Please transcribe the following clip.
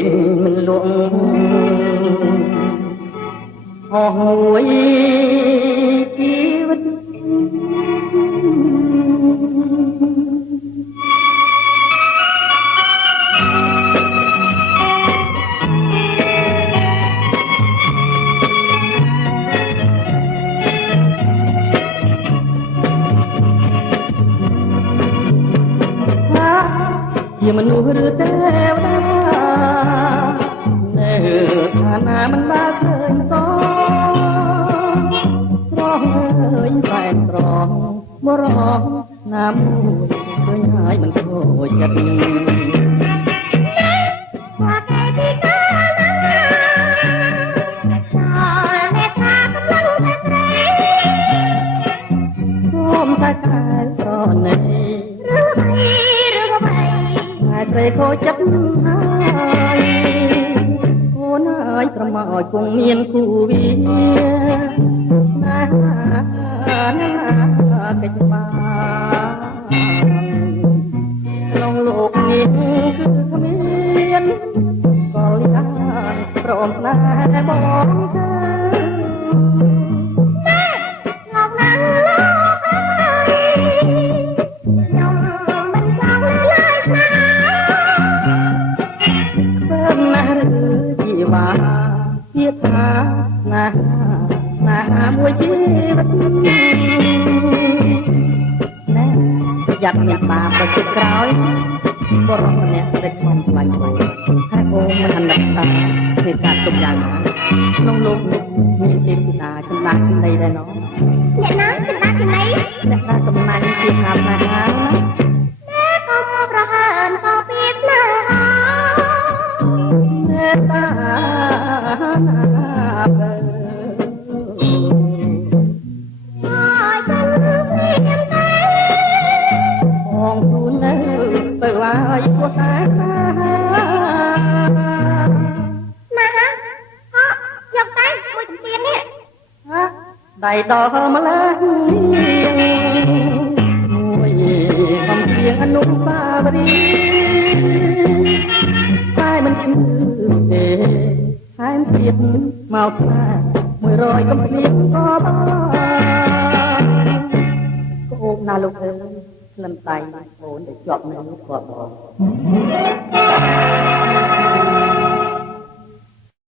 ងមិនលក់អស់មួយជីវិតជាមនុស្សឬទេវតានៅឋានៈមិនបានឃើញតស្រស់អើយបែកត្រង់បរោះណាមួយឃើញហើយមិនខូចចិត្តពេលខូចចិត្តហើយអូនអើយប្រមោចគង់មានគូវាណាកិច្ចបាក្នុងលោកនេះគឺគ្មានក៏យ៉ាងព្រមស្នេហ៍បងទៅមួយជីវិតណែយ៉ាត់មានបាបទៅជិតក្រោយបរិសុទ្ធម្នាក់តែខំខ្លាញ់ហើយអូនមិនអនុញ្ញាតទេការទុកយ៉ាងណាក្នុងលោកនេះមានទេពធីតាចំណាស់ទីណីដែរណោះអ្នកណាចំណាស់ទីណីអ្នកណាចំណាស់ពីខាងណាណាកុំប្រហើនក៏ពីស្នេហាអ្នកតាទៅហើយពោះតាណាយកតែមួយជំទាននេះដៃដល់ម្លេះមួយកំពីអនុស្សាវរីយ៍តែមិនឈឺទេថែមទៀតមកថា100កំពីក៏បានកូនណាលោកអើយក្លិនដៃអូនដែលជាប់នៅនោះគាត់បង